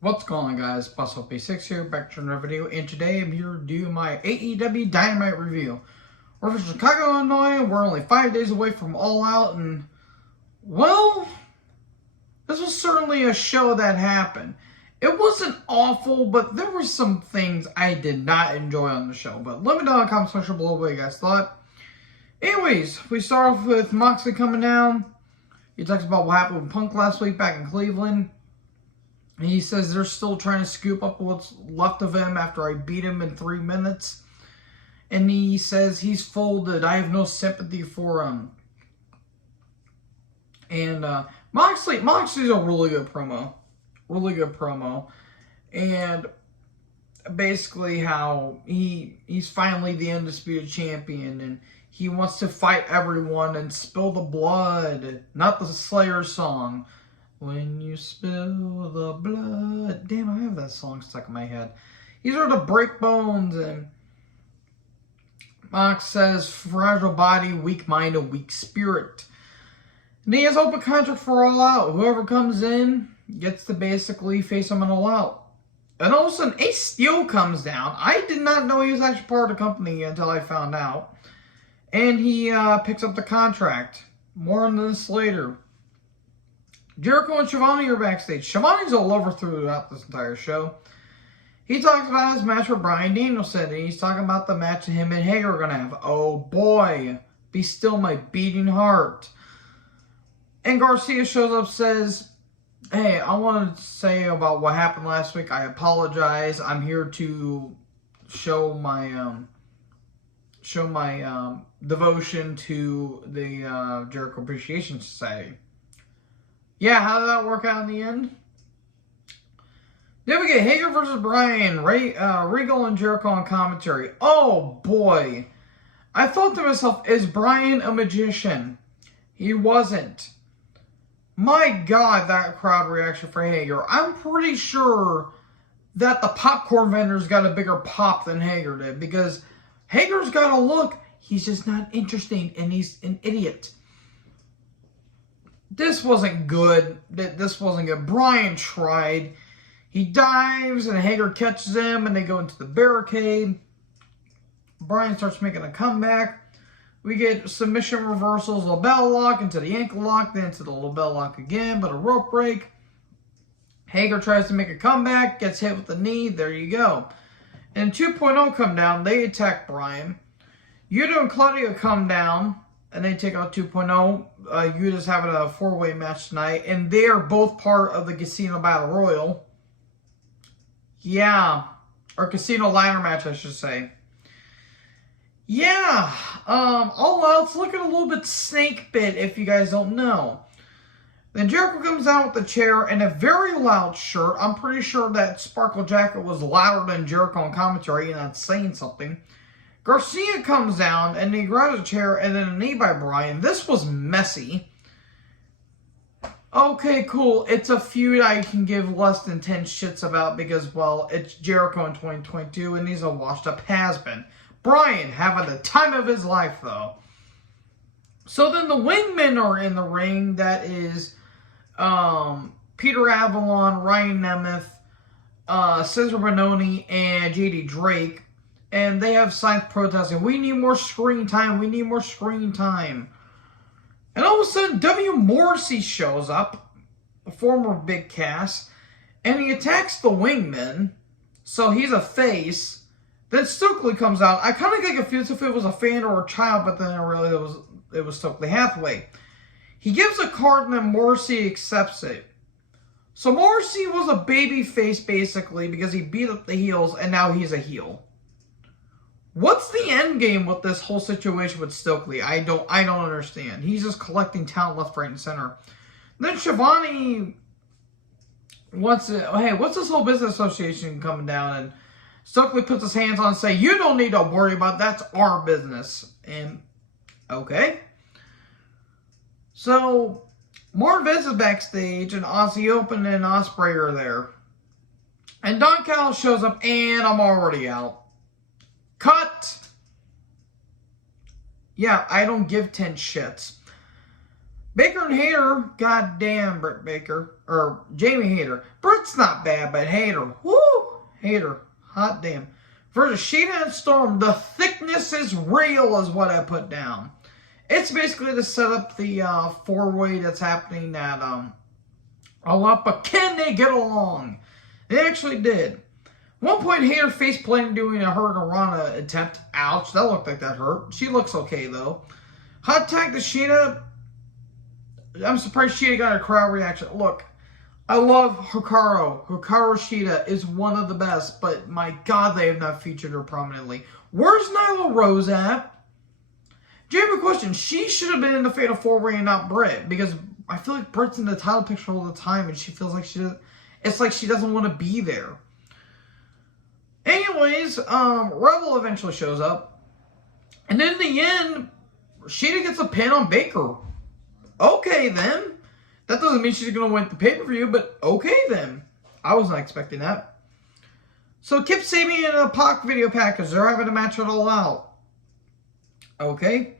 What's going on, guys? BuzzWorldP6 here, back to another video, and today I'm here to do my AEW Dynamite review. We're from Chicago, Illinois. We're only 5 days away from All Out, and, well, this was certainly a show that happened. It wasn't awful, but there were some things I did not enjoy on the show. But let me know in the comment section below what you guys thought. Anyways, we start off with Moxley coming down. He talks about what happened with Punk last week back in Cleveland. He says they're still trying to scoop up what's left of him after I beat him in 3 minutes. And he says he's folded. I have no sympathy for him. And Moxley's a really good promo. Really good promo. And basically how he's finally the undisputed champion. And he wants to fight everyone and spill the blood. Not the Slayer song. When you spill the blood. Damn, I have that song stuck in my head. He's there to break bones, and Mox says, fragile body, weak mind, and weak spirit. And he has open contract for All Out. Whoever comes in gets to basically face him in All Out. And all of a sudden, Ace Steel comes down. I did not know he was actually part of the company until I found out. And he picks up the contract. More on this later. Jericho and Shivani are backstage. Shivani's a lover throughout this entire show. He talks about his match with Bryan Danielson, and he's talking about the match that him and Hager are going to have. Oh boy, be still my beating heart. And Garcia shows up, says, hey, I want to say about what happened last week. I apologize. I'm here to show my devotion to the Jericho Appreciation Society. Yeah, how did that work out in the end? Then we get Hager versus Bryan, Regal and Jericho on commentary. Oh boy. I thought to myself, is Bryan a magician? He wasn't. My God, that crowd reaction for Hager. I'm pretty sure that the popcorn vendors got a bigger pop than Hager did, because Hager's got a look. He's just not interesting, and he's an idiot. This wasn't good. This wasn't good. Bryan tried. He dives, and Hager catches him, and they go into the barricade. Bryan starts making a comeback. We get submission reversals, label lock into the ankle lock, then into the label lock again, but a rope break. Hager tries to make a comeback, gets hit with the knee. There you go. And 2.0 come down. They attack Bryan. Yuta and Claudio come down, and they take out 2.0. Yuta's having a 4-way match tonight. And they are both part of the Casino Battle Royal. Yeah. Or Casino Ladder match, I should say. Yeah. All Out's looking a little bit snake bit, if you guys don't know. Then Jericho comes out with a chair and a very loud shirt. I'm pretty sure that Sparkle Jacket was louder than Jericho on commentary, and that's saying something. Garcia comes down, and he grabs a chair, and then a knee by Bryan. This was messy. Okay, cool. It's a feud I can give less than 10 shits about because, well, it's Jericho in 2022, and he's a washed-up has-been. Bryan having the time of his life, though. So then the wingmen are in the ring. That is Peter Avalon, Ryan Nemeth, Cesar Bononi, and JD Drake. And they have signs protesting, we need more screen time, we need more screen time. And all of a sudden, W. Morrissey shows up, a former Big Cass, and he attacks the wingman, so he's a face. Then Stokely comes out. I kind of get confused if it was a fan or a child, but then I realized it was Stokely Hathaway. He gives a card, and then Morrissey accepts it. So Morrissey was a baby face, basically, because he beat up the heels, and now he's a heel. What's the end game with this whole situation with Stokely? I don't understand. He's just collecting talent left, right, and center. Then Shivani wants to, hey, what's this whole business association coming down? And Stokely puts his hands on and say, you don't need to worry about that. That's our business. And, okay. So, Marvez is backstage, and Aussie Open and Ospreay are there. And Don Callis shows up, and I'm already out. Cut! Yeah, I don't give 10 shits. Baker and Hayter, goddamn Britt Baker, or Jamie Hayter. Britt's not bad, but Hayter, whoo, Hayter, hot damn. Versus Sheeta and Storm, the thickness is real is what I put down. It's basically to set up the four-way that's happening at All Out, but can they get along? They actually did. One point, Hayter face planted doing a Hurricanrana attempt. Ouch, that looked like that hurt. She looks okay, though. Hot tag to Sheeta. I'm surprised Sheeta got a crowd reaction. Look, I love Hikaru. Hikaru Shida is one of the best, but my God, they have not featured her prominently. Where's Nyla Rose at? Do you have a question? She should have been in the Fatal 4-Way and not Britt, because I feel like Britt's in the title picture all the time, and she feels like it's like she doesn't want to be there. Anyways, Rebel eventually shows up, and in the end, Shida gets a pin on Baker. Okay, then. That doesn't mean she's going to win the pay-per-view, but okay, then. I was not expecting that. So, Kip Sabian and a Pac video package. They're having a match at All Out. Okay.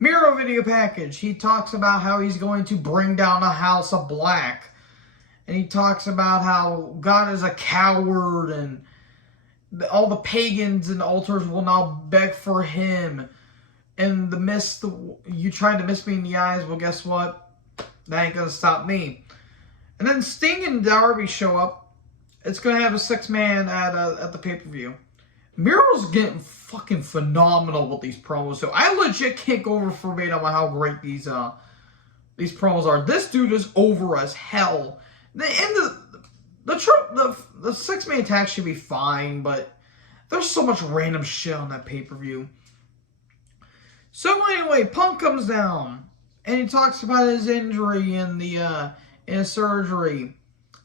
Miro video package. He talks about how he's going to bring down a House of Black. And he talks about how God is a coward and all the pagans and altars will now beg for him. And you tried to miss me in the eyes. Well, guess what? That ain't going to stop me. And then Sting and Darby show up. It's going to have a 6-man at the pay-per-view. Miro's getting fucking phenomenal with these promos. So I legit can't go over verbatim on how great these promos are. This dude is over as hell. The 6-man tag should be fine, but there's so much random shit on that pay-per-view. So anyway, Punk comes down. And he talks about his injury and in his surgery.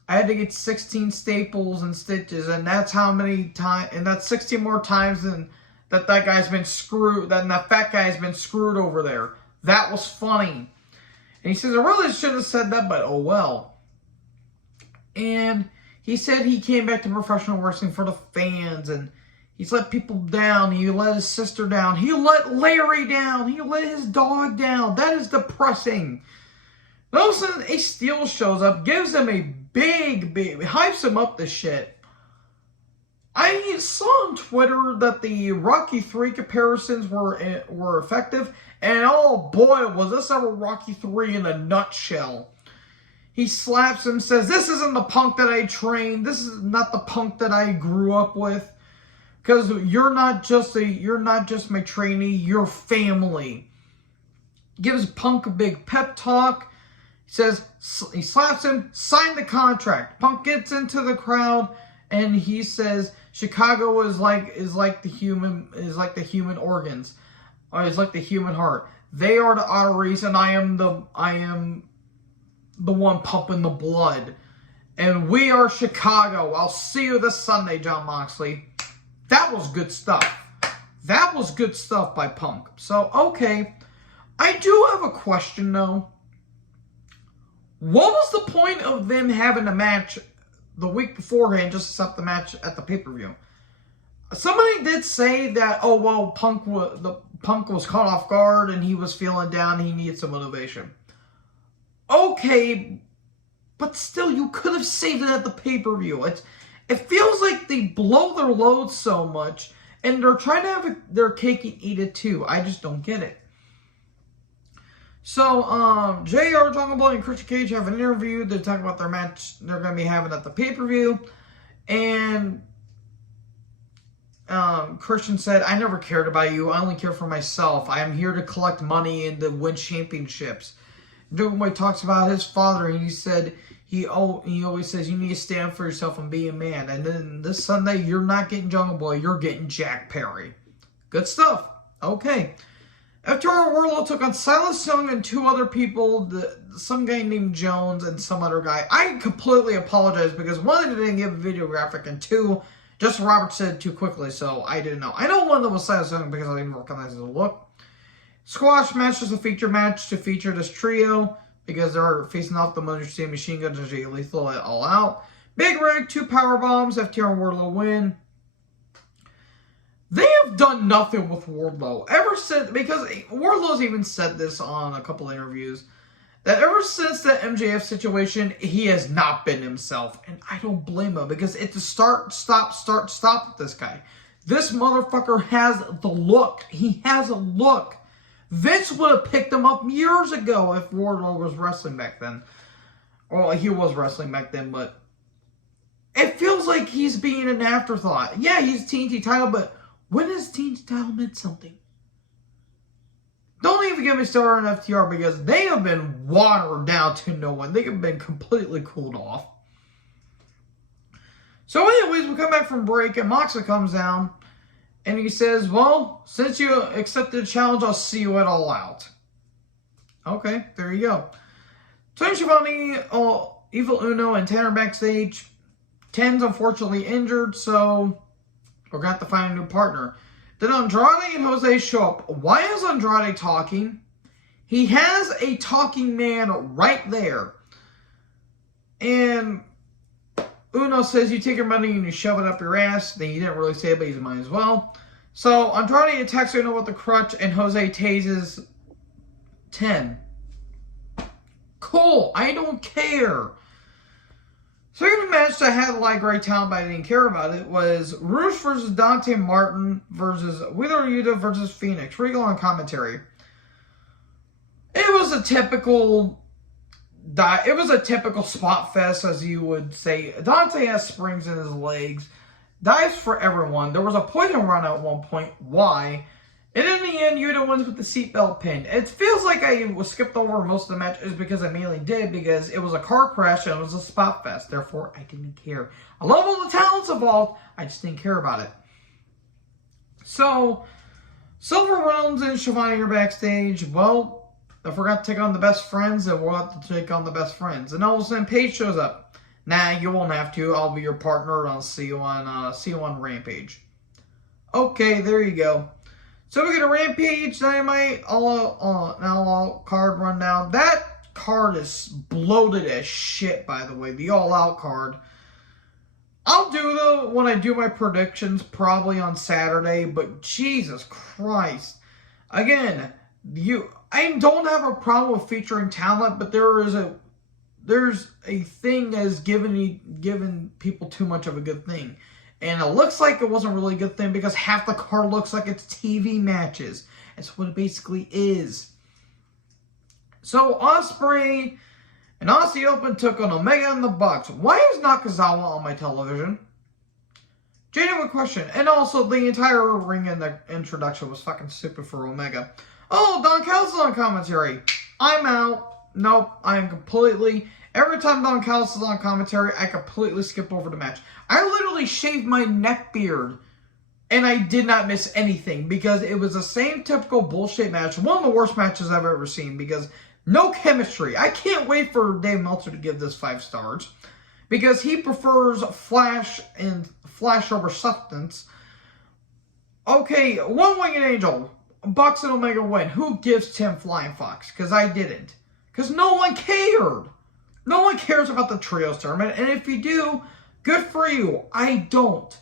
I had to get 16 staples and stitches, and that's how many times, and that's 16 more times than that guy's been screwed, that fat guy's been screwed over there. That was funny. And he says, I really should have said that, but oh well. And he said he came back to professional wrestling for the fans, and he's let people down. He let his sister down. He let Larry down. He let his dog down. That is depressing. And all of a sudden, Ace Steel shows up, gives him a big, hypes him up this shit. I saw on Twitter that the Rocky 3 comparisons were effective. And oh boy, was this ever Rocky 3 in a nutshell. He slaps him, says, this isn't the Punk that I trained. This is not the Punk that I grew up with. Because you're not just my trainee, you're family. Gives Punk a big pep talk. He slaps him, sign the contract. Punk gets into the crowd and he says Chicago is like the human organs. Or is like the human heart. They are the arteries and I am the one pumping the blood. And we are Chicago. I'll see you this Sunday, Jon Moxley. That was good stuff. That was good stuff by Punk. So, okay. I do have a question, though. What was the point of them having a match the week beforehand just to set the match at the pay-per-view? Somebody did say that, oh, well, Punk was caught off guard and he was feeling down. He needed some motivation. Okay, but still, you could have saved it at the pay-per-view. It feels like they blow their load so much, and they're trying to have their cake and eat it too. I just don't get it. So, JR, Jungle Boy, and Christian Cage have an interview. They're talking about their match they're going to be having at the pay-per-view. And Christian said, I never cared about you. I only care for myself. I am here to collect money and to win championships. Jungle Boy talks about his father, and he said, he always says, you need to stand for yourself and be a man. And then this Sunday, you're not getting Jungle Boy, you're getting Jack Perry. Good stuff. Okay. After Wardlow took on Silas Young and two other people, some guy named Jones and some other guy. I completely apologize because one, they didn't give a video graphic, and two, Justin Roberts said it too quickly, so I didn't know. I know one of them was Silas Young because I didn't recognize his look. Squash match is a feature match to feature this trio because they're facing off the Motor City Machine Guns and Jay Lethal at All Out. Big Rig, 2 power bombs, FTR and Wardlow win. They have done nothing with Wardlow ever since, because Wardlow's even said this on a couple interviews. that ever since that MJF situation, he has not been himself. And I don't blame him, because it's a start, stop with this guy. This motherfucker has the look. He has a look. Vince would have picked him up years ago if Wardlow was wrestling back then. Well, he was wrestling back then, but it feels like he's being an afterthought. Yeah, he's TNT title, but when has TNT title meant something? Don't even get me started on FTR, because they have been watered down to no one. They have been completely cooled off. So anyways, we come back from break, and Moxley comes down, and he says, well, since you accepted the challenge, I'll see you at All Out. Okay, there you go. Tony Schiavone, Evil Uno, and Tanner backstage. Ten's unfortunately injured, so we're going to have to find a new partner. Then Andrade and Jose show up. Why is Andrade talking? He has a talking man right there. And Uno says, you take your money and you shove it up your ass. Then he didn't really say it, but he might as well. So Andrade attacks Uno with the crutch, and Jose tases 10. Cool. I don't care. So the match that had a lot of great talent, but I didn't care about it, was Rush versus Dante Martin versus Wheeler Yuta versus Phoenix. Regal on commentary. It was a typical spot fest, as you would say. Dante has springs in his legs. Dives for everyone. There was a poison run at one point. Why? And in the end, Yuta wins with the seatbelt pin. It feels like I was skipped over most of the match is because I mainly did, because it was a car crash and it was a spot fest. Therefore, I didn't care. I love all the talents involved. I just didn't care about it. So, Silver Rollins and Schiavone are backstage. Well, if we're going to take on the best friends, then we'll have to take on the best friends. And all of a sudden, Paige shows up. Nah, you won't have to. I'll be your partner, and I'll see you on Rampage. Okay, there you go. So we get a Rampage, Dynamite, all card rundown. That card is bloated as shit, by the way. The All Out card. I'll do, though, when I do my predictions, probably on Saturday. But Jesus Christ. Again, I don't have a problem with featuring talent, but there's a thing as giving people too much of a good thing. And it looks like it wasn't really a good thing, because half the card looks like it's TV matches. That's what it basically is. So Ospreay and Aussie Open took on Omega and the Bucks. Why is Nakazawa on my television? Genuine question. And also, the entire ring in the introduction was fucking stupid for Omega. Oh, Don Callis on commentary. I'm out. Nope, I am completely... Every time Don Callis is on commentary, I completely skip over the match. I literally shaved my neck beard, and I did not miss anything, because it was the same typical bullshit match. One of the worst matches I've ever seen, because no chemistry. I can't wait for Dave Meltzer to give this 5 stars, because he prefers Flash over Substance. Okay, One Winged Angel, Bucks and Omega win. Who gives Tim Flying Fox? Because I didn't. Because no one cared. No one cares about the Trios tournament, and if you do, good for you. I don't.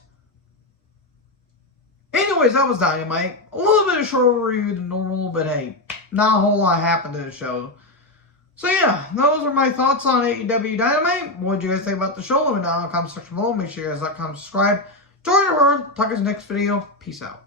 Anyways, that was Dynamite. A little bit of shorter review than normal, but hey, not a whole lot happened to the show. So yeah, those are my thoughts on AEW Dynamite. What do you guys think about the show? Let me know in the comment section below. Make sure you guys like, comment, subscribe. Join the herd. Talk to you next video. Peace out.